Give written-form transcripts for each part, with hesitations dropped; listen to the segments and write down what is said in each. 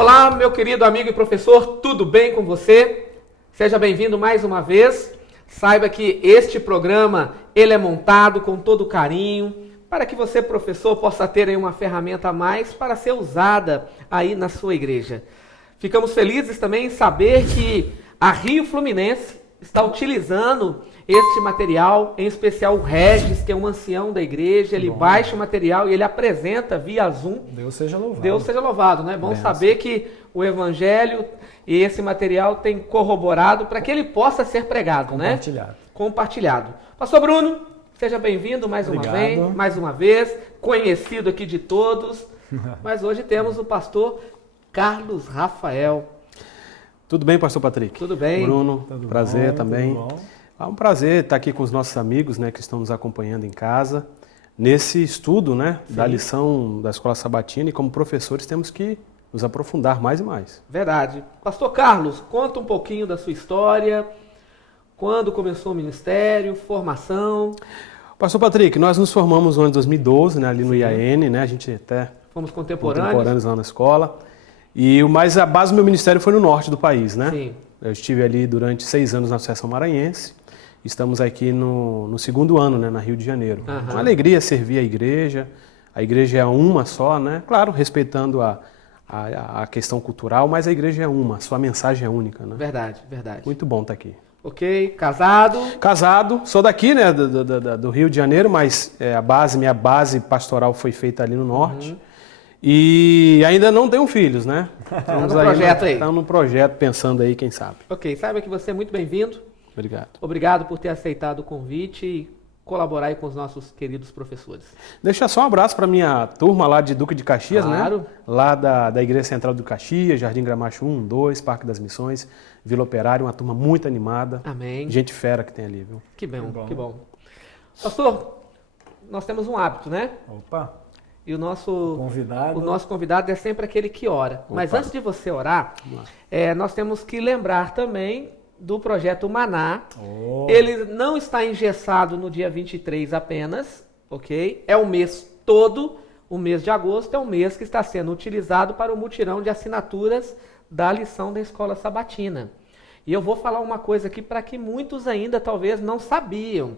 Olá, meu querido amigo e professor, tudo bem com você? Seja bem-vindo mais uma vez. Saiba que este programa ele é montado com todo carinho para que você, professor, possa ter aí uma ferramenta a mais para ser usada aí na sua igreja. Ficamos felizes também em saber que a Rio Fluminense está utilizando este material, em especial o Regis, que é um ancião da igreja, ele baixa o material e ele apresenta via Zoom. Deus seja louvado. Deus seja louvado, né? É bom saber que o Evangelho e esse material tem corroborado para que ele possa ser pregado, Compartilhado. né? Compartilhado. Pastor Bruno, seja bem-vindo mais uma vez, conhecido aqui de todos, mas hoje temos o pastor Carlos Rafael. Tudo bem, pastor Patrick? Tudo bem. Bruno, Tudo prazer bom, também. tudo bom. É um prazer estar aqui com os nossos amigos, né, que estão nos acompanhando em casa, nesse estudo, né, da lição da Escola Sabatina, e como professores temos que nos aprofundar mais e mais. Verdade. Pastor Carlos, conta um pouquinho da sua história, quando começou o ministério, formação. Pastor Patrick, nós nos formamos no ano de 2012, né, ali no IAN, né, a gente até Fomos contemporâneos lá na escola, mas a base do meu ministério foi no norte do país, né? Sim. Eu estive ali durante 6 anos na Associação Maranhense. Estamos aqui no segundo ano, né, na Rio de Janeiro. Aham. Uma alegria servir a igreja é uma só, né? Claro, respeitando a questão cultural, mas a igreja é uma, a sua mensagem é única, né? Verdade, verdade. Muito bom estar aqui. Ok, casado. Casado, sou daqui, né, do Rio de Janeiro, mas minha base pastoral foi feita ali no norte. E ainda não tenho filhos, né? Estamos no projeto aí. Estamos no projeto, pensando aí, quem sabe. Ok, saiba que você é muito bem-vindo. Obrigado. Obrigado por ter aceitado o convite e colaborar aí com os nossos queridos professores. Deixa só um abraço para minha turma lá de Duque de Caxias, Claro. né? Lá da Igreja Central do Caxias, Jardim Gramacho 1, 2, Parque das Missões, Vila Operária, uma turma muito animada. Amém. Gente fera que tem ali, viu? Que bom, bom. que bom. Pastor, nós temos um hábito, né? Opa, E o nosso convidado é sempre aquele que ora. Mas antes de você orar, nós temos que lembrar também do projeto Maná. Ele não está engessado no dia 23 apenas, ok? É o mês todo, o mês de agosto é um mês que está sendo utilizado para o mutirão de assinaturas da lição da Escola Sabatina. E eu vou falar uma coisa aqui para que muitos ainda talvez não sabiam.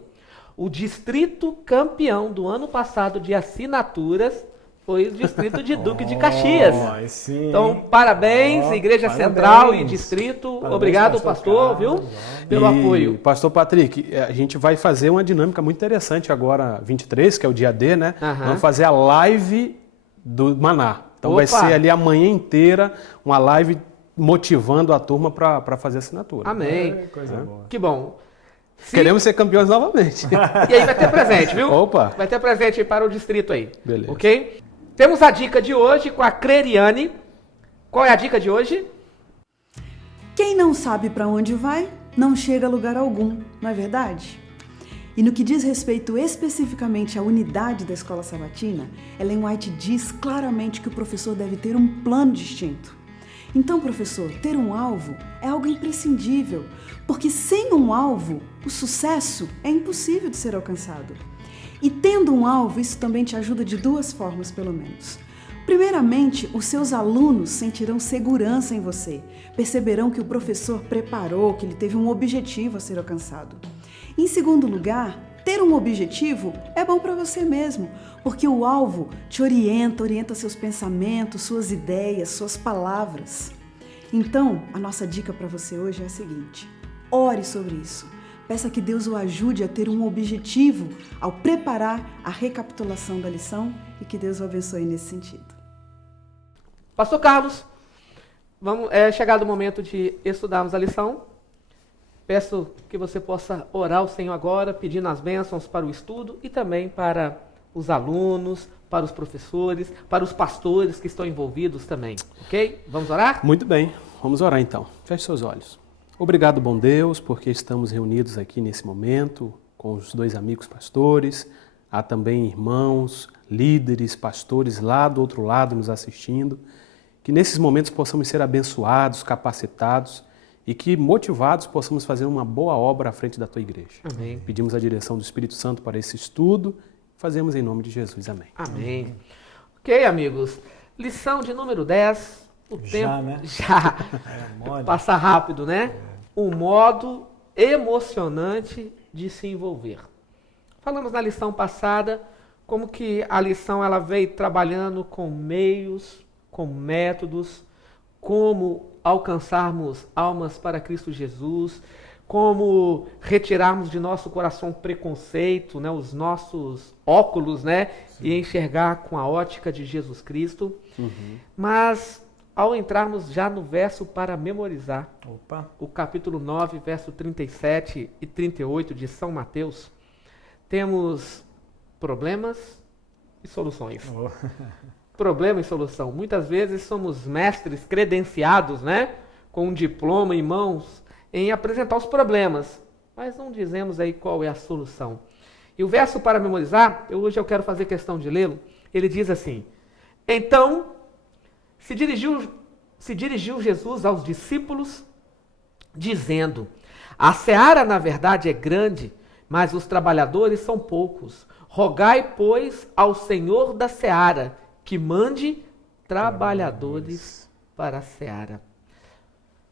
O distrito campeão do ano passado de assinaturas foi o distrito de Duque de Caxias. Sim. Então, parabéns, Igreja Central e Distrito. Parabéns, Obrigado, pastor, Carlos, viu? Pelo apoio. Pastor Patrick, a gente vai fazer uma dinâmica muito interessante agora, 23, que é o dia D, né? Aham. Vamos fazer a live do Maná. Então Opa! vai ser ali a manhã inteira, uma live motivando a turma para fazer assinatura. Amém. Coisa boa. Que bom. Queremos ser campeões novamente. E aí vai ter presente, viu? Opa! Vai ter presente aí para o distrito aí. Beleza. Ok? Temos a dica de hoje com a Creriane. Qual é a dica de hoje? Quem não sabe para onde vai, não chega a lugar algum, não é verdade? E no que diz respeito especificamente à unidade da Escola Sabatina, Ellen White diz claramente que o professor deve ter um plano distinto. Então, professor, ter um alvo é algo imprescindível, porque sem um alvo, o sucesso é impossível de ser alcançado. E tendo um alvo, isso também te ajuda de 2 formas, pelo menos. Primeiramente, os seus alunos sentirão segurança em você, perceberão que o professor preparou, que ele teve um objetivo a ser alcançado. Em segundo lugar, ter um objetivo é bom para você mesmo, porque o alvo te orienta seus pensamentos, suas ideias, suas palavras. Então, a nossa dica para você hoje é a seguinte: ore sobre isso. Peça que Deus o ajude a ter um objetivo ao preparar a recapitulação da lição e que Deus o abençoe nesse sentido. Pastor Carlos, é chegado o momento de estudarmos a lição. Peço que você possa orar ao Senhor agora, pedindo as bênçãos para o estudo e também para os alunos, para os professores, para os pastores que estão envolvidos também. Ok? Vamos orar? Muito bem, vamos orar então. Feche seus olhos. Obrigado, bom Deus, porque estamos reunidos aqui nesse momento com os 2 amigos pastores. Há também irmãos, líderes, pastores lá do outro lado nos assistindo. Que nesses momentos possamos ser abençoados, capacitados e que, motivados, possamos fazer uma boa obra à frente da Tua igreja. Amém. Pedimos a direção do Espírito Santo para esse estudo. Fazemos em nome de Jesus. Amém. Amém. Ok, amigos. Lição de número 10. o Já, tempo né? já passa rápido, né? Um modo emocionante de se envolver. Falamos na lição passada como que a lição ela veio trabalhando com meios, com métodos, como alcançarmos almas para Cristo Jesus, como retirarmos de nosso coração preconceito, né, os nossos óculos, né, e enxergar com a ótica de Jesus Cristo. Mas ao entrarmos já no verso para memorizar, o capítulo 9, verso 37 e 38 de São Mateus, temos problemas e soluções. Problema e solução. Muitas vezes somos mestres credenciados, né, com um diploma em mãos, em apresentar os problemas, mas não dizemos aí qual é a solução. E o verso para memorizar, hoje eu quero fazer questão de lê-lo, ele diz assim: então se dirigiu Jesus aos discípulos, dizendo: a seara, na verdade, é grande, mas os trabalhadores são poucos. Rogai, pois, ao Senhor da seara que mande trabalhadores para a seara.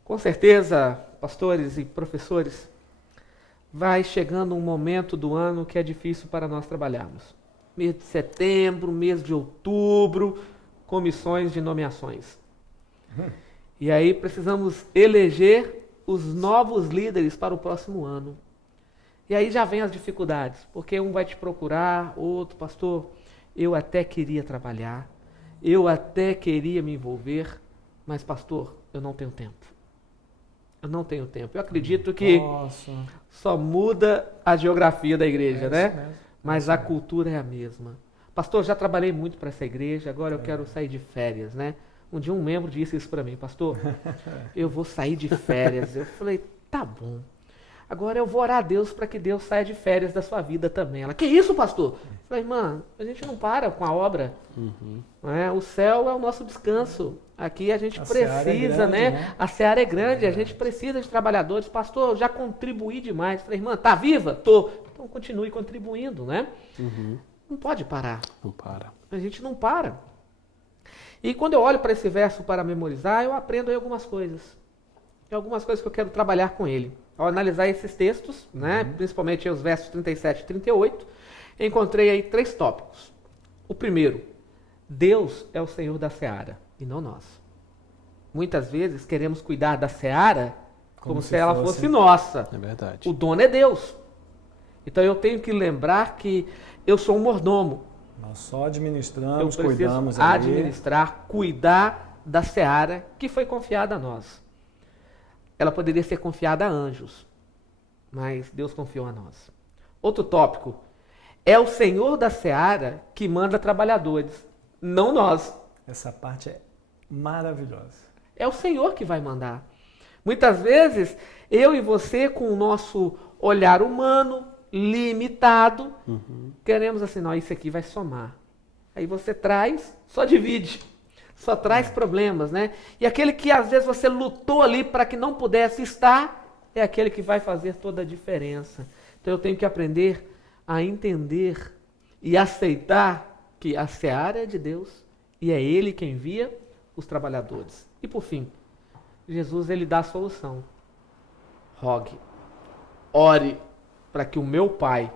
Com certeza, pastores e professores, vai chegando um momento do ano que é difícil para nós trabalharmos. Mês de setembro, mês de outubro, comissões de nomeações. E aí precisamos eleger os novos líderes para o próximo ano. E aí já vem as dificuldades, porque um vai te procurar, outro, pastor, eu até queria trabalhar, eu até queria me envolver, mas pastor, eu não tenho tempo. Eu não tenho tempo. Eu acredito que só muda a geografia da igreja, né? Mas a cultura é a mesma. Pastor, já trabalhei muito para essa igreja, agora eu quero sair de férias, né? Um dia um membro disse isso para mim: pastor, eu vou sair de férias. Eu falei: tá bom. Agora eu vou orar a Deus para que Deus saia de férias da sua vida também. Ela: que isso, pastor? Eu falei: irmã, a gente não para com a obra. Né? O céu é o nosso descanso. Aqui a gente precisa, né? A seara é grande, a gente precisa de trabalhadores. Pastor, eu já contribuí demais. Eu falei: irmã, tá viva? Tô. Então continue contribuindo, né? Não pode parar. Não para. A gente não para. E quando eu olho para esse verso para memorizar, eu aprendo aí algumas coisas. Tem algumas coisas que eu quero trabalhar com ele. Ao analisar esses textos, né, principalmente os versos 37 e 38, encontrei aí 3 tópicos. O primeiro: Deus é o Senhor da seara e não nós. Muitas vezes queremos cuidar da seara como se ela fosse nossa. É verdade. O dono é Deus. Então eu tenho que lembrar que eu sou um mordomo. Nós só administramos, eu preciso cuidamos administrar, cuidar da seara que foi confiada a nós. Ela poderia ser confiada a anjos, mas Deus confiou a nós. Outro tópico: é o Senhor da seara que manda trabalhadores, não nós. Essa parte é maravilhosa. É o Senhor que vai mandar. Muitas vezes, eu e você, com o nosso olhar humano, limitado, queremos assim: não, isso aqui vai somar. Aí você traz, só divide. Só traz problemas, né? E aquele que às vezes você lutou ali para que não pudesse estar, é aquele que vai fazer toda a diferença. Então eu tenho que aprender a entender e aceitar que a seara é de Deus e é Ele quem envia os trabalhadores. E por fim, Jesus ele dá a solução. Rogue, ore para que o meu Pai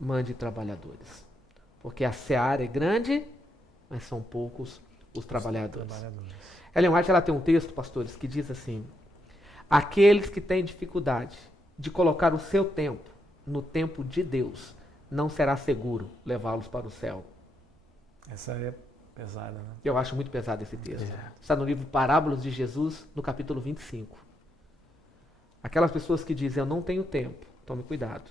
mande trabalhadores. Porque a seara é grande, mas são poucos os trabalhadores. Ellen White ela tem um texto, pastores, que diz assim: aqueles que têm dificuldade de colocar o seu tempo no tempo de Deus, não será seguro levá-los para o céu. Essa é pesada, né? Eu acho muito pesado esse texto. Está no livro Parábolas de Jesus, no capítulo 25. Aquelas pessoas que dizem: eu não tenho tempo, tome cuidado.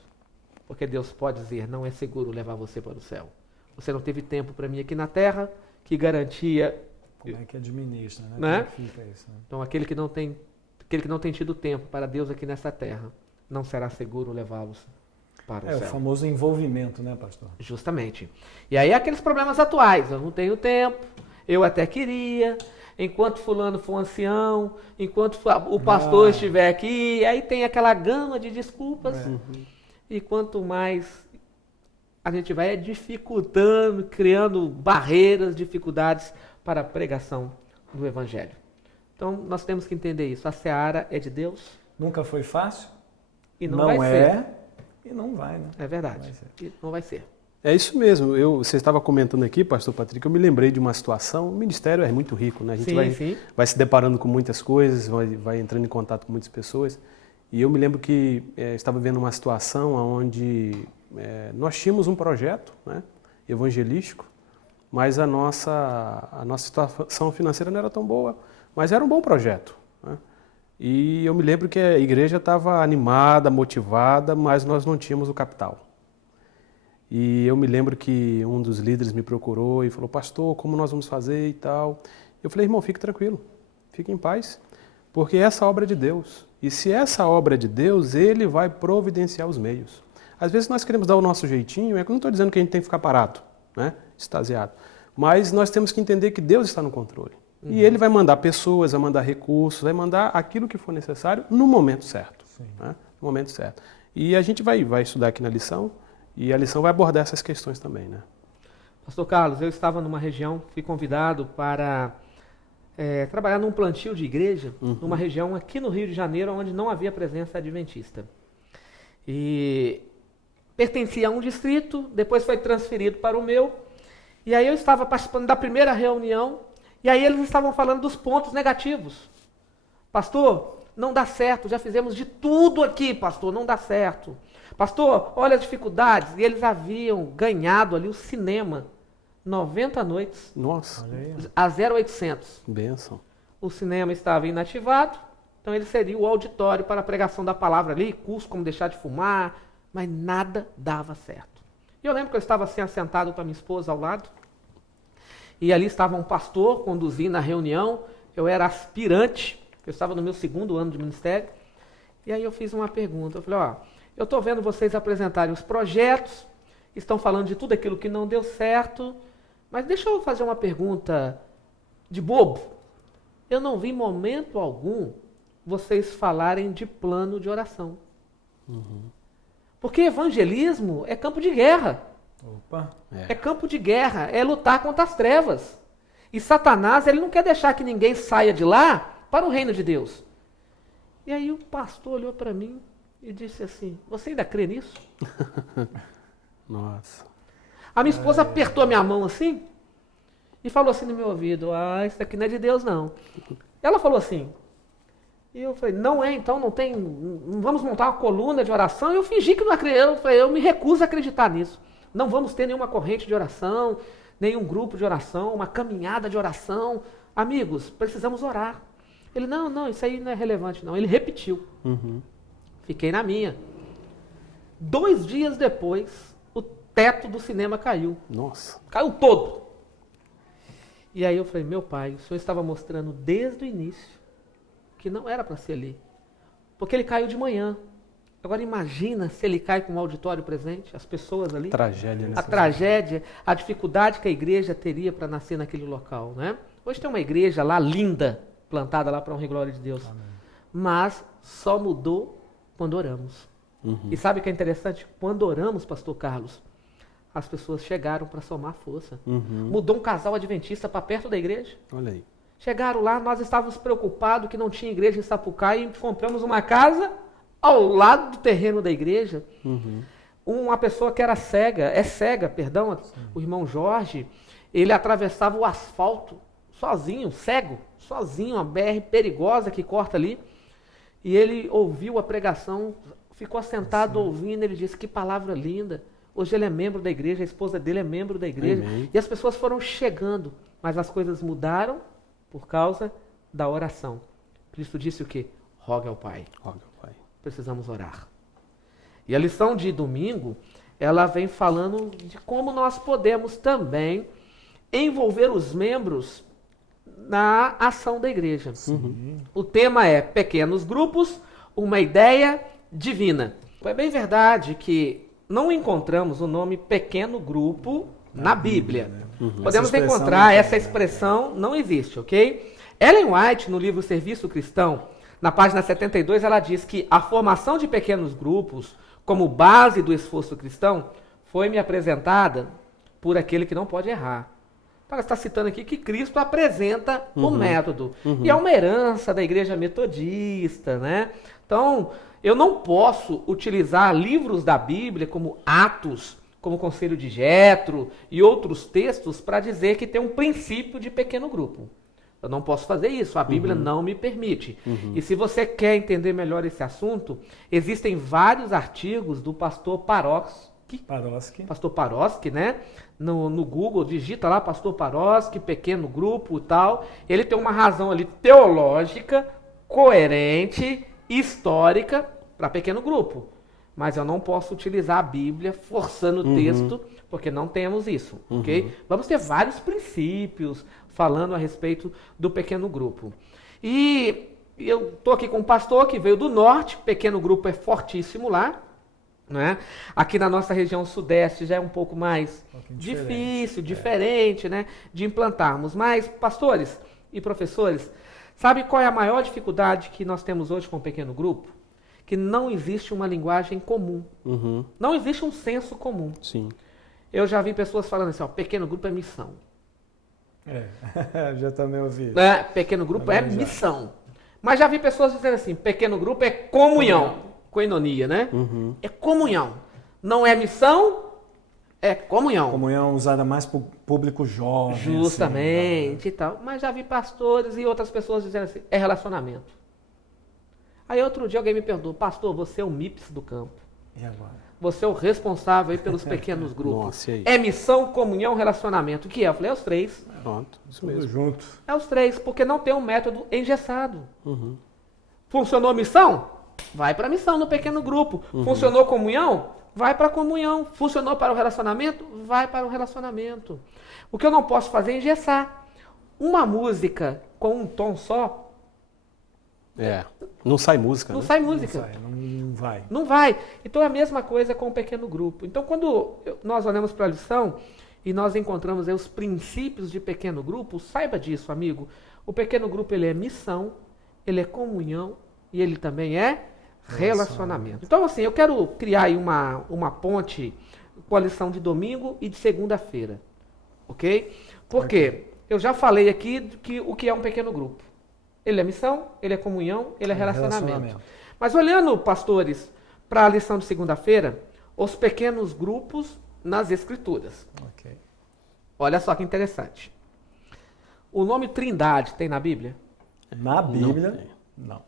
Porque Deus pode dizer: não é seguro levar você para o céu. Você não teve tempo para mim aqui na terra, que garantia... Como é que administra, né? Né? Como fica isso, né? Então aquele que não tem tido tempo para Deus aqui nessa terra, não será seguro levá-los para o céu. É o famoso envolvimento, né, pastor? Justamente. E aí aqueles problemas atuais: eu não tenho tempo, eu até queria, enquanto fulano for ancião, enquanto o pastor estiver aqui, aí tem aquela gama de desculpas. E quanto mais a gente vai dificultando, criando barreiras, dificuldades para a pregação do Evangelho. Então, nós temos que entender isso. A seara é de Deus Nunca foi fácil? e não vai ser. E não vai, né? É verdade. Não vai ser. E não vai ser. É isso mesmo. Você estava comentando aqui, pastor Patrick, eu me lembrei de uma situação. O ministério é muito rico, né? A gente Sim. vai se deparando com muitas coisas, vai entrando em contato com muitas pessoas. E eu me lembro que estava vendo uma situação onde nós tínhamos um projeto, né, evangelístico, mas a nossa situação financeira não era tão boa, mas era um bom projeto, né? E eu me lembro que a igreja estava animada, motivada, mas nós não tínhamos o capital. E eu me lembro que um dos líderes me procurou e falou: pastor, como nós vamos fazer e tal? Eu falei: irmão, fique tranquilo, fique em paz, porque essa obra é de Deus. E se essa obra é de Deus, Ele vai providenciar os meios. Às vezes nós queremos dar o nosso jeitinho, eu não estou dizendo que a gente tem que ficar parado, né, extasiado, mas nós temos que entender que Deus está no controle. E Ele vai mandar pessoas, vai mandar recursos, vai mandar aquilo que for necessário no momento certo. Né, no momento certo. E a gente vai estudar aqui na lição, e a lição vai abordar essas questões também, né? Pastor Carlos, eu estava numa região, fui convidado para trabalhar num plantio de igreja, numa região aqui no Rio de Janeiro, onde não havia presença adventista. E pertencia a um distrito, depois foi transferido para o meu, e aí eu estava participando da primeira reunião, e aí eles estavam falando dos pontos negativos. Pastor, não dá certo, já fizemos de tudo aqui, pastor, não dá certo. Pastor, olha as dificuldades. E eles haviam ganhado ali o cinema, 90 noites, Nossa, a 0,800. bênção. O cinema estava inativado, então ele seria o auditório para a pregação da palavra ali, curso como deixar de fumar, mas nada dava certo. E eu lembro que eu estava assim assentado com a minha esposa ao lado, e ali estava um pastor conduzindo a reunião, eu era aspirante, eu estava no meu 2º ano de ministério, e aí eu fiz uma pergunta, eu falei: eu estou vendo vocês apresentarem os projetos, estão falando de tudo aquilo que não deu certo, mas deixa eu fazer uma pergunta de bobo. Eu não vi em momento algum vocês falarem de plano de oração. Porque evangelismo é campo de guerra. Opa! É campo de guerra, é lutar contra as trevas. E Satanás, ele não quer deixar que ninguém saia de lá para o reino de Deus. E aí o pastor olhou para mim e disse assim: você ainda crê nisso? Nossa. A minha esposa apertou a minha mão assim e falou assim no meu ouvido: isso aqui não é de Deus não. Ela falou assim, e eu falei: não é, então não vamos montar uma coluna de oração. E eu fingi que não acredito, eu falei: eu me recuso a acreditar nisso. Não vamos ter nenhuma corrente de oração, nenhum grupo de oração, uma caminhada de oração. Amigos, precisamos orar. Ele: não, isso aí não é relevante não. Ele repetiu. Fiquei na minha. 2 dias depois, o teto do cinema caiu. Nossa. Caiu todo. E aí eu falei: meu pai, o senhor estava mostrando desde o início que não era para ser ali. Porque ele caiu de manhã. Agora imagina se ele cai com o auditório presente, as pessoas ali. Tragédia, né? A tragédia, a dificuldade que a igreja teria para nascer naquele local, né? Hoje tem uma igreja lá linda, plantada lá para a honra e glória de Deus. Amém. Mas só mudou quando oramos. E sabe o que é interessante? Quando oramos, pastor Carlos, as pessoas chegaram para somar força. Mudou um casal adventista para perto da igreja. Olha aí. Chegaram lá, nós estávamos preocupados que não tinha igreja em Sapucaí e compramos uma casa ao lado do terreno da igreja. Uma pessoa que era cega, o irmão Jorge, ele atravessava o asfalto sozinho, cego, sozinho, uma BR perigosa que corta ali. E ele ouviu a pregação, ficou sentado ouvindo, ele disse: que palavra linda. Hoje ele é membro da igreja, a esposa dele é membro da igreja. Amém. E as pessoas foram chegando, mas as coisas mudaram por causa da oração. Cristo disse o quê? Rogue ao Pai. Roga, Pai. Precisamos orar. E a lição de domingo, ela vem falando de como nós podemos também envolver os membros na ação da igreja. O tema é pequenos grupos, uma ideia divina. É bem verdade que não encontramos o nome pequeno grupo na Bíblia. Podemos Essa expressão encontrar, não tem, essa expressão não existe, ok? Ellen White, no livro Serviço Cristão, na página 72, ela diz que a formação de pequenos grupos como base do esforço cristão foi-me apresentada por aquele que não pode errar, Então, ela está citando aqui que Cristo apresenta o método. E é uma herança da Igreja Metodista, né? Então, eu não posso utilizar livros da Bíblia como Atos, como o Conselho de Jetro e outros textos para dizer que tem um princípio de pequeno grupo. Eu não posso fazer isso, a Bíblia não me permite. E se você quer entender melhor esse assunto, existem vários artigos do pastor Pastor Paroski, né? No Google, digita lá Pastor Paroski, pequeno grupo e tal. Ele tem uma razão ali teológica, coerente, histórica para pequeno grupo. Mas eu não posso utilizar a Bíblia forçando o texto, porque não temos isso, ok? Vamos ter vários princípios falando a respeito do pequeno grupo. E eu estou aqui com um pastor que veio do norte, pequeno grupo é fortíssimo lá, né? Aqui na nossa região sudeste já é um pouco mais difícil, diferente, né, de implantarmos. Mas, pastores e professores, sabe qual é a maior dificuldade que nós temos hoje com o pequeno grupo? Que não existe uma linguagem comum. Não existe um senso comum. Sim. Eu já vi pessoas falando assim, ó, pequeno grupo é missão. Já também ouvi. Pequeno grupo é missão. Mas já vi pessoas dizendo assim, pequeno grupo é comunhão. Coinonia, né? É comunhão. Não é missão, é comunhão. Comunhão usada mais para o público jovem. Justamente assim, e tal. Mas já vi pastores e outras pessoas dizendo assim, é relacionamento. Aí outro dia alguém me perguntou, pastor, você é o MIPS do campo. E agora? Você é o responsável aí pelos pequenos grupos. Nossa, e aí? É missão, comunhão, relacionamento. O que é? Eu falei, é os três. Pronto, isso Tudo mesmo. junto. É os três, porque não tem um método engessado. Funcionou missão? Vai para a missão no pequeno grupo. Funcionou comunhão? Vai para a comunhão. Funcionou para o relacionamento? Vai para o relacionamento. O que eu não posso fazer é engessar. Uma música com um tom só, não sai música, não né? sai música. Não vai. Não vai. Então é a mesma coisa com o pequeno grupo. Então quando nós olhamos para a lição e nós encontramos aí os princípios de pequeno grupo, saiba disso, amigo. O pequeno grupo ele é missão, ele é comunhão e ele também é relacionamento. Então assim, eu quero criar aí uma ponte com a lição de domingo e de segunda-feira. Ok? Porque eu já falei aqui o que é um pequeno grupo. Ele é missão, ele é comunhão, ele é relacionamento. Mas olhando, pastores, para a lição de segunda-feira, os pequenos grupos nas Escrituras. Ok. Olha só que interessante. O nome Trindade tem na Bíblia? Na Bíblia, tem. não.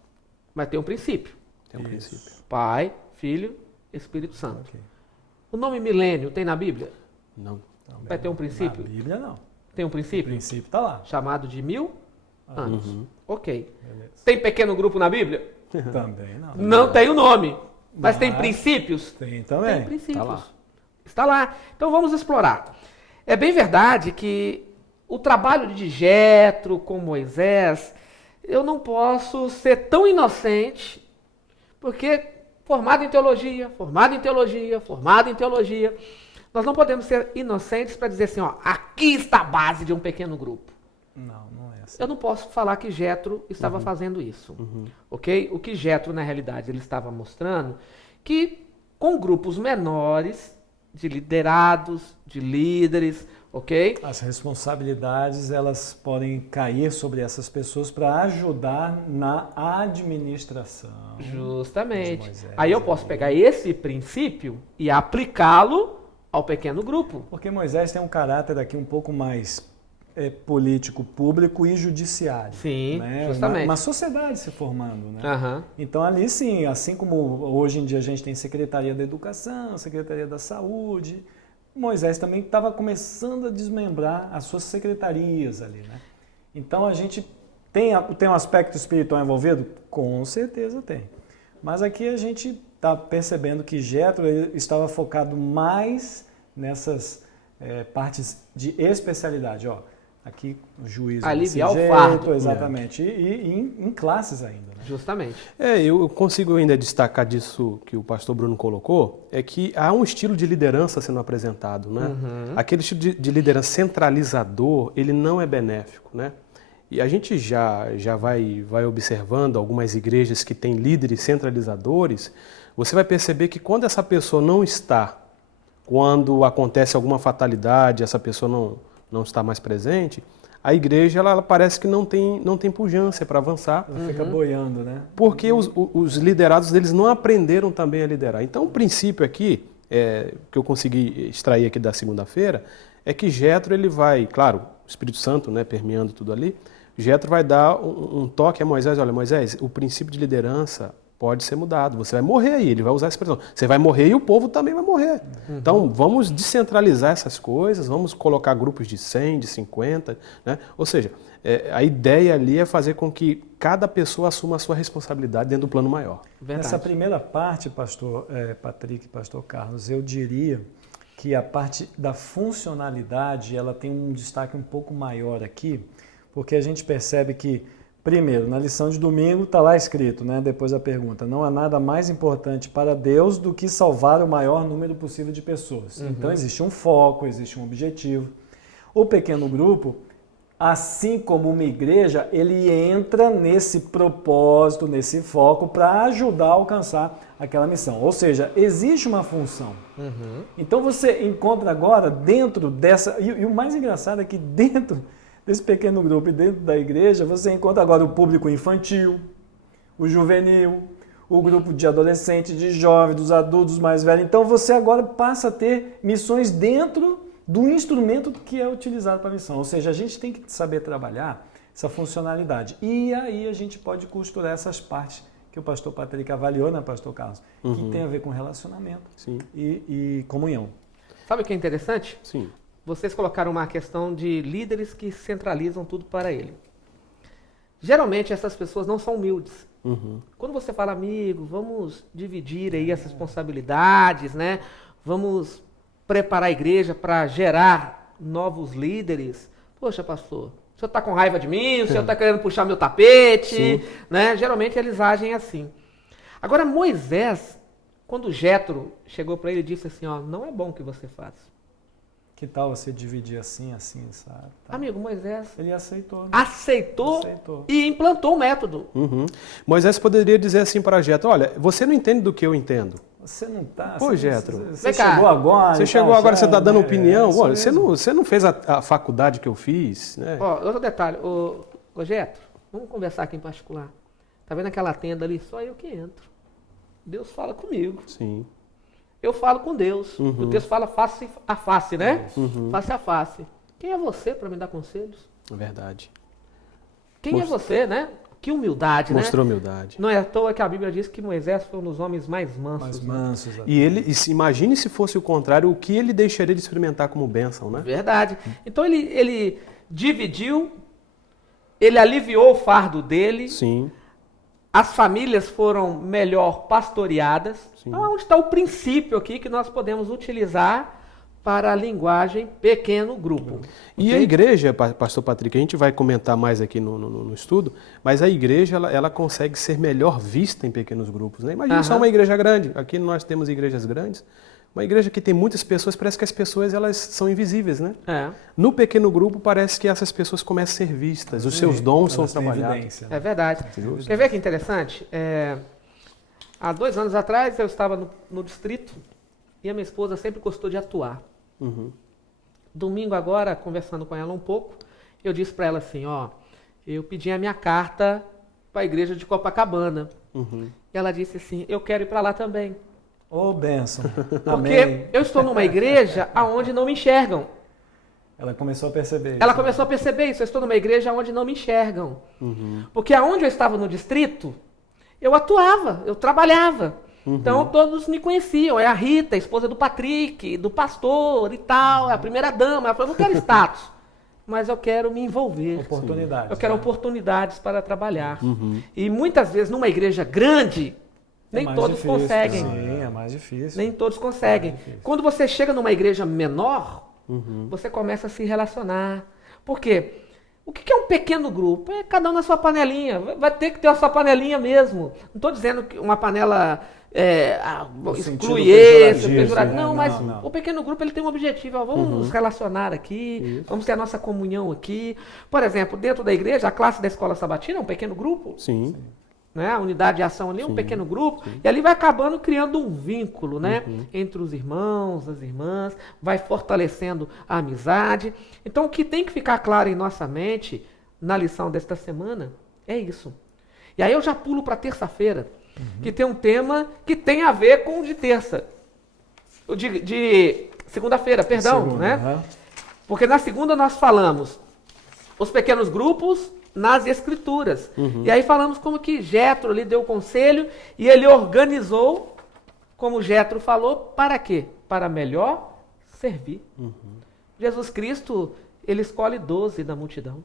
Mas tem um princípio. Tem um princípio. Pai, Filho, Espírito Santo. Ok. O nome Milênio tem na Bíblia? Não. Vai ter um princípio? Na Bíblia, não. Tem um O princípio? princípio está lá. Chamado de 1000 anos. Ok. Beleza. Tem pequeno grupo na Bíblia? Também não. Não tem o nome. Mas tem princípios? Tem também. Tem princípios. Tá lá. Está lá. Então vamos explorar. É bem verdade que o trabalho de Jetro com Moisés, eu não posso ser tão inocente, porque formado em teologia, nós não podemos ser inocentes para dizer assim, ó, aqui está a base de um pequeno grupo. Não é assim. Eu não posso falar que Jetro estava fazendo isso, ok? O que Jetro, na realidade, ele estava mostrando que com grupos menores, de liderados, de líderes, ok? As responsabilidades, elas podem cair sobre essas pessoas para ajudar na administração. Justamente. de Moisés, Aí eu posso pegar esse princípio e aplicá-lo ao pequeno grupo. Porque Moisés tem um caráter aqui um pouco mais político, público e judiciário. Sim, né? justamente. Uma sociedade se formando, né? Aham. Então ali sim, assim como hoje em dia a gente tem Secretaria da Educação, Secretaria da Saúde, Moisés também estava começando a desmembrar as suas secretarias ali, né? Então a gente tem um aspecto espiritual envolvido? Com certeza tem. Mas aqui a gente está percebendo que Jetro estava focado mais nessas partes de especialidade, ó. Aqui o juízo aliviar desse o fardo. exatamente, e em classes ainda, né? Justamente. Eu consigo ainda destacar disso que o pastor Bruno colocou, é que há um estilo de liderança sendo apresentado, né? Aquele estilo de liderança centralizador, ele não é benéfico, né? E a gente já vai observando algumas igrejas que têm líderes centralizadores, você vai perceber que quando essa pessoa não está, quando acontece alguma fatalidade, essa pessoa não está mais presente, a igreja ela parece que não tem pujança para avançar. Ela fica boiando, né? Porque os liderados deles não aprenderam também a liderar. Então, o princípio aqui, que eu consegui extrair aqui da segunda-feira, é que Jétro, ele vai, claro, o Espírito Santo, né, permeando tudo ali, Jétro vai dar um toque a Moisés: olha, Moisés, o princípio de liderança pode ser mudado, você vai morrer aí, ele vai usar a expressão, você vai morrer e o povo também vai morrer. Então, vamos descentralizar essas coisas, vamos colocar grupos de 100, de 50, né? Ou seja, a ideia ali é fazer com que cada pessoa assuma a sua responsabilidade dentro do plano maior. Verdade. Nessa primeira parte, pastor Patrick e pastor Carlos, eu diria que a parte da funcionalidade, ela tem um destaque um pouco maior aqui, porque a gente percebe que, primeiro, na lição de domingo está lá escrito, né? Depois a pergunta: não há nada mais importante para Deus do que salvar o maior número possível de pessoas. Então existe um foco, existe um objetivo. O pequeno grupo, assim como uma igreja, ele entra nesse propósito, nesse foco para ajudar a alcançar aquela missão. Ou seja, existe uma função. Então você encontra agora dentro dessa... E o mais engraçado é que dentro desse pequeno grupo e dentro da igreja, você encontra agora o público infantil, o juvenil, o grupo de adolescentes, de jovens, dos adultos mais velhos. Então você agora passa a ter missões dentro do instrumento que é utilizado para a missão. Ou seja, a gente tem que saber trabalhar essa funcionalidade. E aí a gente pode costurar essas partes que o pastor Patrick avaliou, né, pastor Carlos? Que tem a ver com relacionamento e comunhão. Sabe o que é interessante? Sim. Vocês colocaram uma questão de líderes que centralizam tudo para ele. Geralmente essas pessoas não são humildes. Quando você fala: amigo, vamos dividir aí as responsabilidades, né? Vamos preparar a igreja para gerar novos líderes. Poxa, pastor, o senhor está com raiva de mim? O senhor está querendo puxar meu tapete? Né? Geralmente eles agem assim. Agora, Moisés, quando Jétro chegou para ele e disse assim: ó, não é bom o que você faz. Que tal você dividir assim, sabe? Tá. Amigo, Moisés Ele aceitou. Né? Aceitou e implantou o método. Moisés poderia dizer assim para Jétro: olha, você não entende do que eu entendo. Você não está... Pô, Jétro. Você chegou agora. Você chegou agora, você está dando opinião. Olha, você não fez a faculdade que eu fiz, né? Ó, outro detalhe. Ô Jétro, vamos conversar aqui em particular. Tá vendo aquela tenda ali? Só eu que entro. Deus fala comigo. Sim. Eu falo com Deus. O texto fala face a face, né? Face a face. Quem é você para me dar conselhos? É verdade. Quem é você, né? Que humildade, Mostrou né? humildade. Não é à toa que a Bíblia diz que Moisés foi um dos homens mais mansos. Mais mansos. E imagine se fosse o contrário, o que ele deixaria de experimentar como bênção, né? Verdade. Então ele dividiu, ele aliviou o fardo dele. Sim. As famílias foram melhor pastoreadas. Sim. Então, onde está o princípio aqui que nós podemos utilizar para a linguagem pequeno grupo? E a igreja, pastor Patrick, a gente vai comentar mais aqui no estudo, mas a igreja ela consegue ser melhor vista em pequenos grupos, né? Imagina só uma igreja grande. Aqui nós temos igrejas grandes. Uma igreja que tem muitas pessoas, parece que as pessoas elas são invisíveis, né? No pequeno grupo parece que essas pessoas começam a ser vistas, os seus dons são trabalhados. É verdade. Quer ver que interessante? Há 2 anos atrás eu estava no distrito e a minha esposa sempre gostou de atuar. Domingo agora, conversando com ela um pouco, eu disse para ela assim, ó, eu pedi a minha carta para a igreja de Copacabana. E ela disse assim: eu quero ir para lá também. Ô, bênção. Porque eu estou numa igreja onde não me enxergam. Ela começou a perceber isso. Ela começou a perceber isso. Eu estou numa igreja onde não me enxergam. Porque aonde eu estava no distrito, eu atuava, eu trabalhava. Então todos me conheciam. É a Rita, a esposa do Patrick, do pastor e tal, é a primeira dama. Ela falou: eu não quero status, mas eu quero me envolver. Oportunidades. Eu quero oportunidades para trabalhar. E muitas vezes numa igreja grande, nem todos difícil, conseguem. Sim, é mais difícil. Nem todos conseguem. Quando você chega numa igreja menor, você começa a se relacionar. Por quê? O que é um pequeno grupo? É cada um na sua panelinha. Vai ter que ter a sua panelinha mesmo. Não estou dizendo que uma panela exclui esse, pejorativo. Não, mas o pequeno grupo ele tem um objetivo. Ó, vamos nos relacionar aqui, vamos ter a nossa comunhão aqui. Por exemplo, dentro da igreja, a classe da escola sabatina é um pequeno grupo. Sim. né? A unidade de ação ali, um Sim, pequeno grupo, sim. e ali vai acabando criando um vínculo, né? Entre os irmãos, as irmãs, vai fortalecendo a amizade. Então, o que tem que ficar claro em nossa mente, na lição desta semana, é isso. E aí eu já pulo para terça-feira, que tem um tema que tem a ver com o de terça. De segunda-feira, perdão, Segunda, né? Porque na segunda nós falamos os pequenos grupos nas escrituras. E aí falamos como que Jétro ali deu conselho e ele organizou, como Jétro falou, para quê? Para melhor servir. Jesus Cristo, ele escolhe 12 da multidão.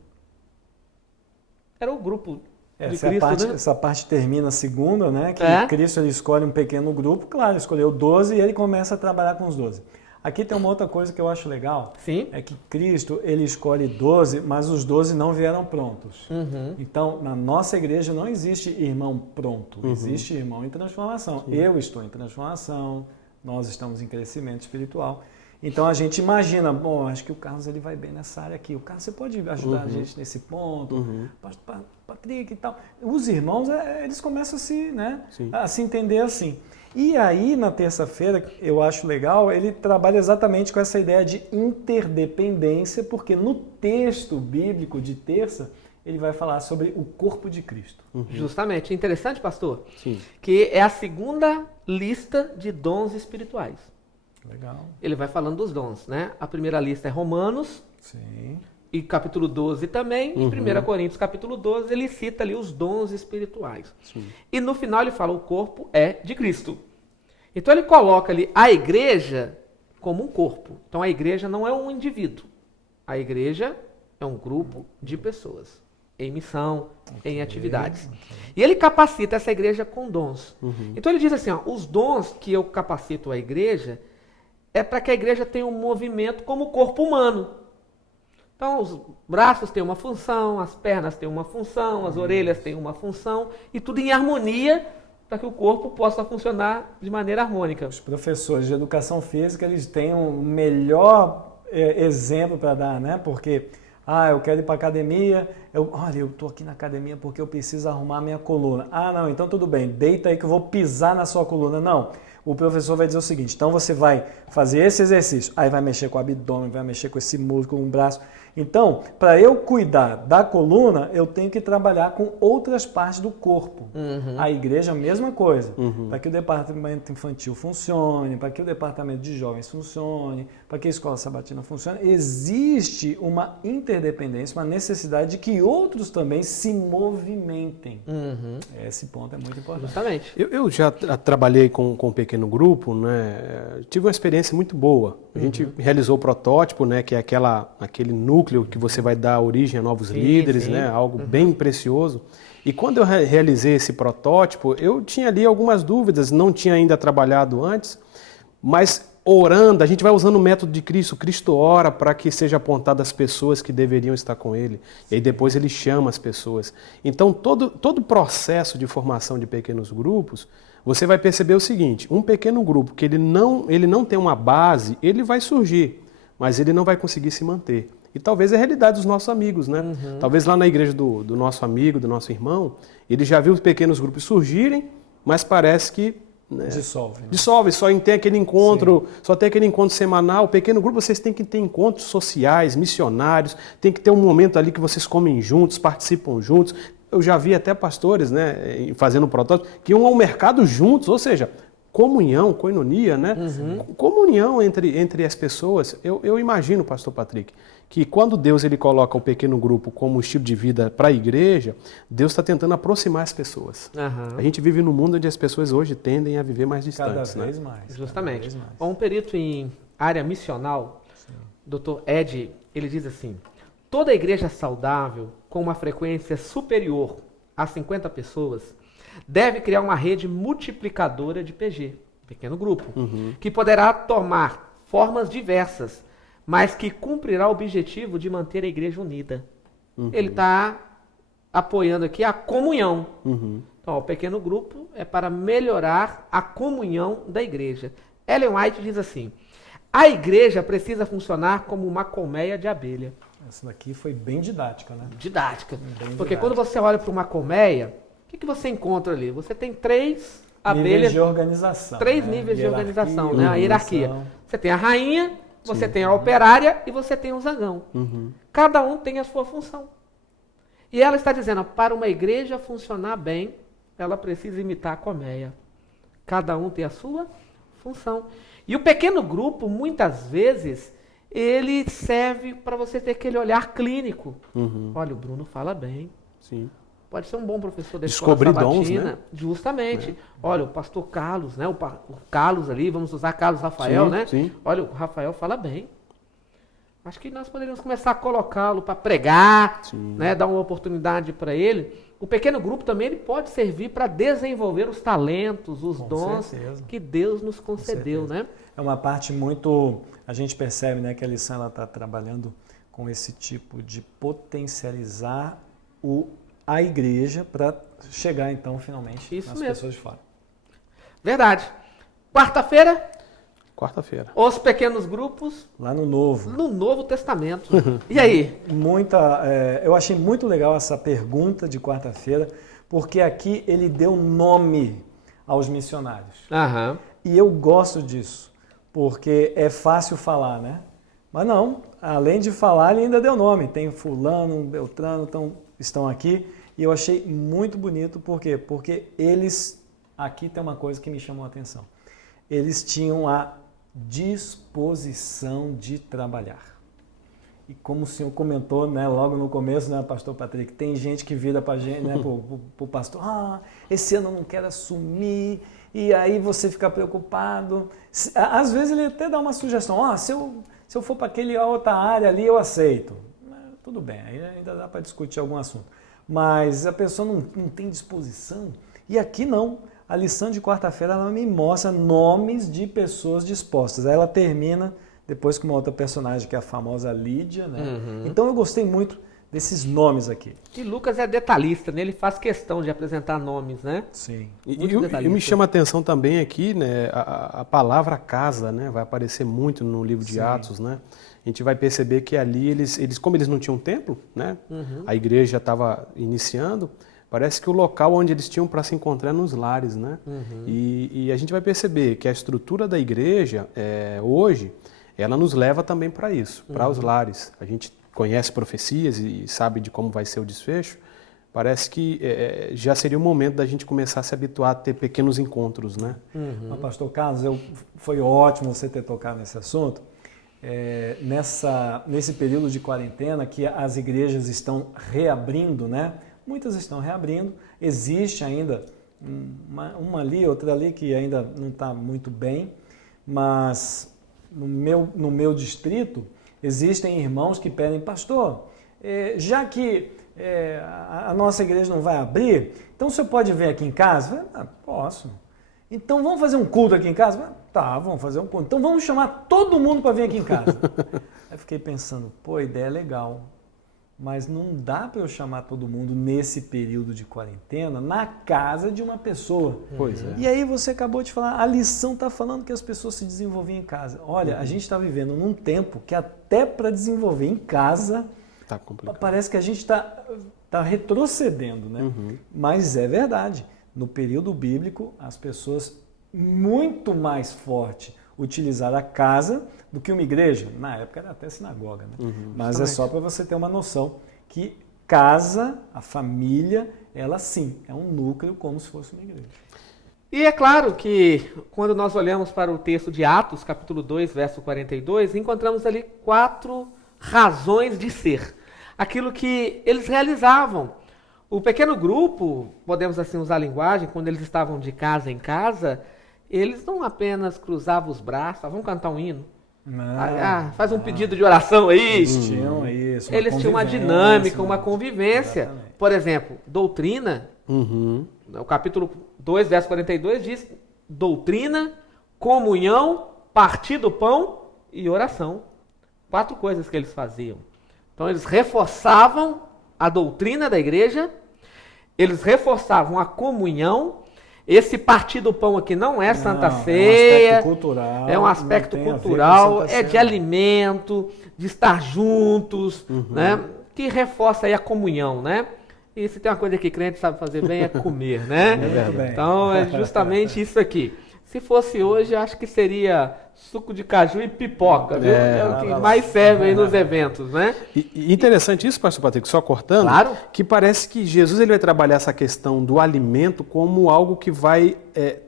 Era o grupo de Cristo, né? Essa parte termina a segunda, né? Que Cristo ele escolhe um pequeno grupo, claro, escolheu 12 e ele começa a trabalhar com os 12. Aqui tem uma outra coisa que eu acho legal, Sim. é que Cristo ele escolhe 12, mas os 12 não vieram prontos. Então, na nossa igreja não existe irmão pronto, existe irmão em transformação. Sim. Eu estou em transformação, nós estamos em crescimento espiritual. Então a gente imagina, bom, acho que o Carlos ele vai bem nessa área aqui. O Carlos, você pode ajudar a gente nesse ponto? Pastor Patrick e tal. Os irmãos, eles começam a se entender assim. E aí, na terça-feira, eu acho legal, ele trabalha exatamente com essa ideia de interdependência, porque no texto bíblico de terça, ele vai falar sobre o corpo de Cristo. Justamente. Interessante, pastor? Sim. Que é a segunda lista de dons espirituais. Legal. Ele vai falando dos dons, né? A primeira lista é Romanos, Sim. e capítulo 12 também, em 1 Coríntios capítulo 12, ele cita ali os dons espirituais. Sim. E no final ele fala, o corpo é de Cristo. Então ele coloca ali a igreja como um corpo. Então a igreja não é um indivíduo. A igreja é um grupo de pessoas, em missão, em atividades. E ele capacita essa igreja com dons. Então ele diz assim, ó, os dons que eu capacito a igreja é para que a igreja tenha um movimento como o corpo humano. Então, os braços têm uma função, as pernas têm uma função, as orelhas têm uma função, e tudo em harmonia para que o corpo possa funcionar de maneira harmônica. Os professores de educação física, eles têm um melhor exemplo para dar, né? Porque, eu quero ir para a academia, eu estou aqui na academia porque eu preciso arrumar a minha coluna. Não, então tudo bem, deita aí que eu vou pisar na sua coluna. Não. O professor vai dizer o seguinte, então você vai fazer esse exercício, aí vai mexer com o abdômen, vai mexer com esse músculo, com o braço. Então, para eu cuidar da coluna, eu tenho que trabalhar com outras partes do corpo. A igreja, a mesma coisa. Para que o departamento infantil funcione, para que o departamento de jovens funcione, para que a escola sabatina funcione, existe uma interdependência, uma necessidade de que outros também se movimentem. Esse ponto é muito importante. Justamente. Eu já trabalhei com um pequeno grupo, né? Tive uma experiência muito boa. A gente realizou o protótipo, né? Que é aquele núcleo que você vai dar origem a novos líderes, né? Algo bem precioso. E quando eu realizei esse protótipo, eu tinha ali algumas dúvidas, não tinha ainda trabalhado antes, mas orando, a gente vai usando o método de Cristo. Cristo ora para que seja apontado as pessoas que deveriam estar com Ele. E aí depois Ele chama as pessoas. Então, todo o processo de formação de pequenos grupos, você vai perceber o seguinte, um pequeno grupo que ele não tem uma base, ele vai surgir, mas ele não vai conseguir se manter. E talvez é a realidade dos nossos amigos, né? Talvez lá na igreja do nosso amigo, do nosso irmão, ele já viu os pequenos grupos surgirem, mas parece que dissolve. Dissolve, só tem aquele encontro, só tem aquele encontro semanal. Pequeno grupo, vocês têm que ter encontros sociais, missionários, tem que ter um momento ali que vocês comem juntos, participam juntos. Eu já vi até pastores, né, fazendo protótipo, que iam ao mercado juntos, ou seja, comunhão, koinonia, né? Comunhão entre as pessoas. Eu imagino, pastor Patrick, que quando Deus ele coloca o pequeno grupo como estilo de vida para a igreja, Deus está tentando aproximar as pessoas. A gente vive num mundo onde as pessoas hoje tendem a viver mais distantes. Cada vez mais. Justamente. Cada vez mais. Um perito em área missional, Dr. Ed, ele diz assim, toda igreja saudável, com uma frequência superior a 50 pessoas, deve criar uma rede multiplicadora de PG, pequeno grupo, que poderá tomar formas diversas, mas que cumprirá o objetivo de manter a igreja unida. Ele está apoiando aqui a comunhão. Então, o pequeno grupo é para melhorar a comunhão da igreja. Ellen White diz assim, a igreja precisa funcionar como uma colmeia de abelha. Essa daqui foi bem didática, né? Didática. Bem Porque didática. quando você olha para uma colmeia, O que você encontra ali? Você tem 3 abelhas... Níveis de organização. 3 né? níveis de organização, Hierarquia, né? A hierarquia. Você tem a rainha, você tem a operária e você tem o zangão. Cada um tem a sua função. E ela está dizendo, para uma igreja funcionar bem, ela precisa imitar a colmeia. Cada um tem a sua função. E o pequeno grupo, muitas vezes, ele serve para você ter aquele olhar clínico. Olha, o Bruno fala bem. Sim. Pode ser um bom professor da Descobrir escola dons, sabatina. né? Justamente. Olha, o pastor Carlos, né? O Carlos ali, vamos usar Carlos Rafael, Sim, né? sim. Olha, o Rafael fala bem. Acho que nós poderíamos começar a colocá-lo para pregar, né? Dar uma oportunidade para ele. O pequeno grupo também ele pode servir para desenvolver os talentos, os dons que Deus nos concedeu, né? É uma parte muito... A gente percebe, né, que a lição está trabalhando com esse tipo de potencializar a igreja para chegar, então, finalmente, nas pessoas de fora. Verdade. Quarta-feira, os pequenos grupos. Lá no Novo. No Novo Testamento. E aí? Eu achei muito legal essa pergunta de quarta-feira, porque aqui ele deu nome aos missionários. E eu gosto disso, porque é fácil falar, né? Mas não, além de falar, ele ainda deu nome. Tem fulano, beltrano, estão aqui. E eu achei muito bonito, por quê? Porque eles, aqui tem uma coisa que me chamou a atenção. Eles tinham a disposição de trabalhar. E como o senhor comentou, né, logo no começo, né, pastor Patrick, tem gente que vira para a gente, né, pro pastor, esse ano eu não quero assumir, e aí você fica preocupado. Às vezes ele até dá uma sugestão, se eu for para aquela outra área ali, eu aceito. Tudo bem, aí ainda dá para discutir algum assunto. Mas a pessoa não tem disposição. E aqui não. A lição de quarta-feira ela me mostra nomes de pessoas dispostas. Aí ela termina depois com uma outra personagem, que é a famosa Lídia, né? Então eu gostei muito desses nomes aqui. E Lucas é detalhista, né? Ele faz questão de apresentar nomes, né? Sim. E me chama a atenção também aqui, né, a palavra casa, né? Vai aparecer muito no livro de Atos, né? A gente vai perceber que ali eles como eles não tinham templo, né? A igreja estava iniciando, parece que o local onde eles tinham para se encontrar é nos lares, né? E a gente vai perceber que a estrutura da igreja, hoje, ela nos leva também para isso, para os lares. A gente conhece profecias e sabe de como vai ser o desfecho. Parece que já seria o momento da gente começar a se habituar a ter pequenos encontros, né? Mas, pastor Carlos, foi ótimo você ter tocado nesse assunto. Nesse período de quarentena que as igrejas estão reabrindo, né? Muitas estão reabrindo, existe ainda uma ali, outra ali que ainda não está muito bem, mas no meu distrito existem irmãos que pedem, pastor, já que a nossa igreja não vai abrir, então o senhor pode vir aqui em casa? Posso. Então vamos fazer um culto aqui em casa? Tá, vamos fazer um culto. Então vamos chamar todo mundo para vir aqui em casa. Aí fiquei pensando, a ideia é legal, mas não dá para eu chamar todo mundo nesse período de quarentena na casa de uma pessoa. Pois é. E aí você acabou de falar, a lição está falando que as pessoas se desenvolviam em casa. Olha, a gente está vivendo num tempo que até para desenvolver em casa, tá complicado. Parece que a gente está retrocedendo, né? Mas é verdade. No período bíblico, as pessoas muito mais forte utilizaram a casa do que uma igreja. Na época era até sinagoga, né? Mas é só para você ter uma noção que casa, a família, ela sim, é um núcleo como se fosse uma igreja. E é claro que quando nós olhamos para o texto de Atos, capítulo 2, verso 42, encontramos ali 4 razões de ser. Aquilo que eles realizavam. O pequeno grupo, podemos assim usar a linguagem, quando eles estavam de casa em casa, eles não apenas cruzavam os braços, vamos cantar um hino. Faz um pedido de oração aí. Eles tinham isso. Eles tinham uma dinâmica, uma convivência. Exatamente. Por exemplo, doutrina, o capítulo 2, verso 42 diz doutrina, comunhão, partir do pão e oração. 4 coisas que eles faziam. Então eles reforçavam a doutrina da igreja, eles reforçavam a comunhão. Esse partir do pão aqui não é Santa Ceia, é um aspecto cultural, é de alimento, de estar juntos, né? Que reforça aí a comunhão, né? E se tem uma coisa que crente sabe fazer bem é comer, né? Muito bem. Então é justamente isso aqui. Se fosse hoje, acho que seria suco de caju e pipoca, viu? É o que mais serve aí nos eventos, né? E interessante isso, pastor Patrick, só cortando, Claro. que parece que Jesus ele vai trabalhar essa questão do alimento como algo que vai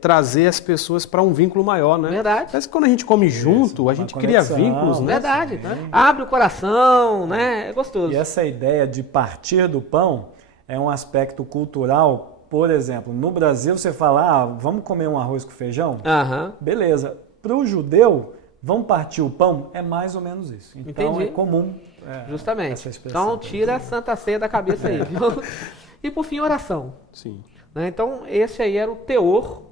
trazer as pessoas para um vínculo maior, né? Verdade. Parece que quando a gente come junto, a gente cria conexão, vínculos, né? Verdade. Abre o coração, né? É gostoso. E essa ideia de partir do pão é um aspecto cultural. Por exemplo, no Brasil você fala, vamos comer um arroz com feijão? Aham. Beleza. Para o judeu, vamos partir o pão? É mais ou menos isso. Então Entendi. é comum. Justamente. essa expressão. Então tira a Santa Ceia da cabeça aí, viu? E por fim, oração. Sim. Né? Então esse aí era o teor,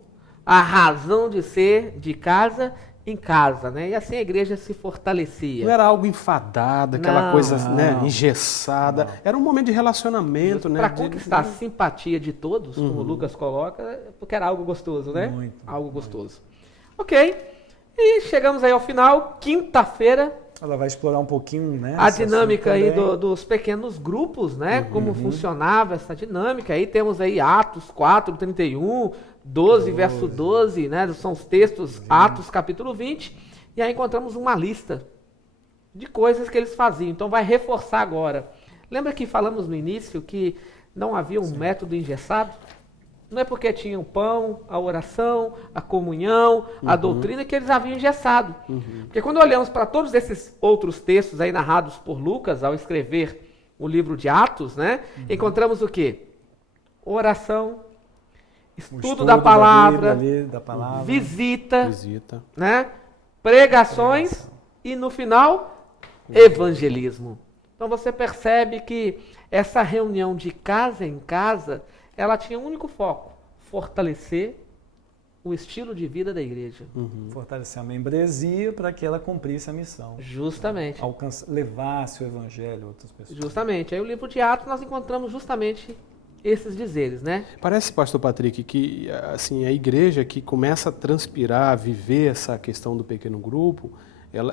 a razão de ser de casa em casa, né? E assim a igreja se fortalecia. Não era algo enfadado, aquela Não, coisa né, engessada. Era um momento de relacionamento, né? Para de- conquistar a simpatia de todos, como o Lucas coloca, porque era algo gostoso, né? Muito. Algo gostoso. Ok. E chegamos aí ao final, quinta-feira, Ela vai explorar um pouquinho, né? a esse dinâmica aí assunto também. dos pequenos grupos, né? Como funcionava essa dinâmica. Aí temos aí Atos 4, 31, 12, verso 12, né? São os textos, Atos capítulo 20. E aí encontramos uma lista de coisas que eles faziam. Então vai reforçar agora. Lembra que falamos no início que não havia um método engessado? Não é porque tinha o pão, a oração, a comunhão, a doutrina que eles haviam engessado. Porque quando olhamos para todos esses outros textos aí narrados por Lucas ao escrever o livro de Atos, né? Encontramos o quê? Oração, O estudo da palavra, Bíblia ali, da palavra. visita, Visita. né? Pregações e no final, evangelismo. Então você percebe que essa reunião de casa em casa, ela tinha um único foco: fortalecer o estilo de vida da igreja. Fortalecer a membresia para que ela cumprisse a missão. Justamente. Levasse o evangelho a outras pessoas. Justamente. Aí o livro de Atos nós encontramos justamente esses dizeres, né? Parece, pastor Patrick, que assim, a igreja que começa a transpirar, a viver essa questão do pequeno grupo,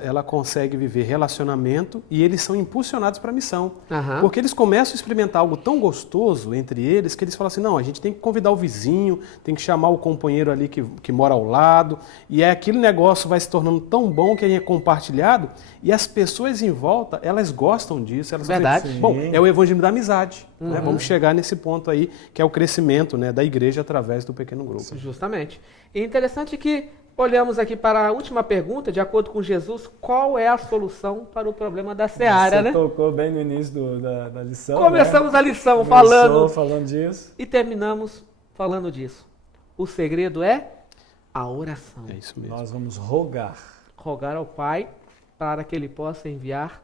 ela consegue viver relacionamento e eles são impulsionados para a missão. Aham. Porque eles começam a experimentar algo tão gostoso entre eles que eles falam assim, não, a gente tem que convidar o vizinho, tem que chamar o companheiro ali que mora ao lado, e aquele negócio vai se tornando tão bom que é compartilhado, e as pessoas em volta, elas gostam disso. Elas Verdade. dizem, bom, é o evangelho da amizade. Né? Vamos chegar nesse ponto aí, que é o crescimento, né, da igreja através do pequeno grupo. Justamente. E interessante que olhamos aqui para a última pergunta, de acordo com Jesus, qual é a solução para o problema da seara, Você né? tocou bem no início da lição. Começamos né? a lição Começou falando falando disso. e terminamos falando disso. O segredo é a oração. É isso mesmo. Nós vamos rogar. Rogar ao Pai para que Ele possa enviar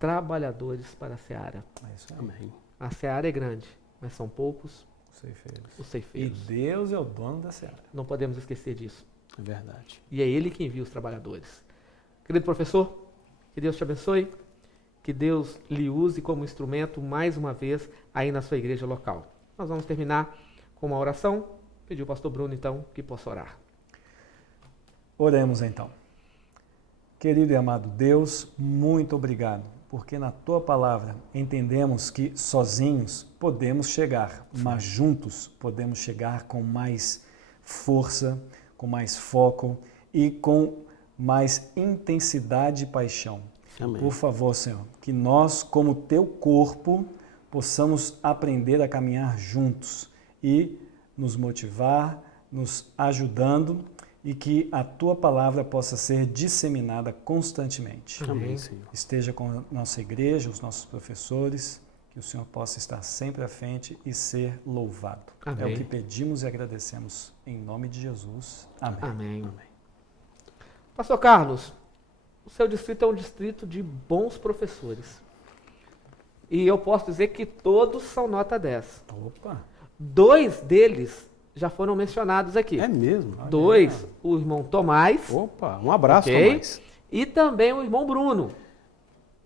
trabalhadores para a seara. É isso aí. Amém. A seara é grande, mas são poucos Ceifeiros. os E ceifeiros. Deus é o dono da seara. Não podemos esquecer disso. É verdade. E é Ele que envia os trabalhadores. Querido professor, que Deus te abençoe, que Deus lhe use como instrumento mais uma vez aí na sua igreja local. Nós vamos terminar com uma oração. Pedir ao pastor Bruno, então, que possa orar. Oremos então. Querido e amado Deus, muito obrigado, porque na Tua palavra entendemos que sozinhos podemos chegar, mas juntos podemos chegar com mais força, com mais foco e com mais intensidade e paixão. Amém. Por favor, Senhor, que nós, como Teu corpo, possamos aprender a caminhar juntos e nos motivar, nos ajudando e que a Tua palavra possa ser disseminada constantemente. Amém, Senhor. Esteja com a nossa igreja, os nossos professores, que o Senhor possa estar sempre à frente e ser louvado. Amém. É o que pedimos e agradecemos em nome de Jesus. Amém. Amém. Pastor Carlos, o seu distrito é um distrito de bons professores. E eu posso dizer que todos são nota 10. Opa! 2 deles já foram mencionados aqui. É mesmo? 2, o irmão Tomás Opa, um abraço, Ok. Tomás. e também o irmão Bruno.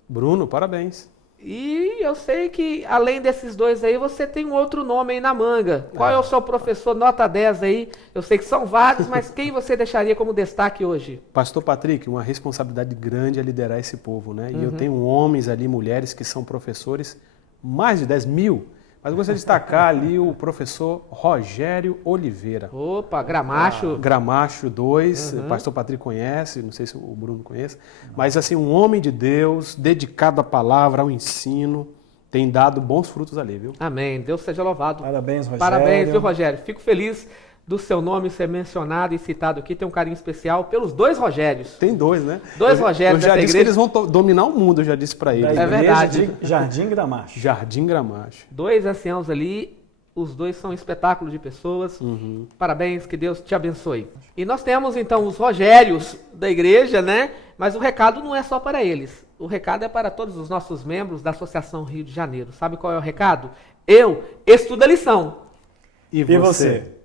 Bruno, parabéns. E eu sei que, além desses 2 aí, você tem um outro nome aí na manga. Qual é o seu professor nota 10 aí? Eu sei que são vários, mas quem você deixaria como destaque hoje? Pastor Patrick, uma responsabilidade grande é liderar esse povo, né? E eu tenho homens ali, mulheres que são professores, mais de 10 mil Mas eu gostaria de destacar ali o professor Rogério Oliveira. Opa, Gramacho. Gramacho 2, o pastor Patrick conhece, não sei se o Bruno conhece, mas assim, um homem de Deus, dedicado à palavra, ao ensino, tem dado bons frutos ali, viu? Amém. Deus seja louvado. Parabéns, Rogério. Parabéns, viu, Rogério? Fico feliz do seu nome ser mencionado e citado aqui. Tem um carinho especial pelos 2 Rogérios. Tem 2, né? 2 Rogérios eu já dessa disse igreja. que eles vão dominar o mundo, eu já disse para eles. Da É igreja verdade. de Jardim Gramacho. Jardim Gramacho. 2 anciãos ali, os 2 são um espetáculo de pessoas. Parabéns, que Deus te abençoe. E nós temos então os Rogérios da igreja, né? Mas o recado não é só para eles. O recado é para todos os nossos membros da Associação Rio de Janeiro. Sabe qual é o recado? Eu estudo a lição. E você?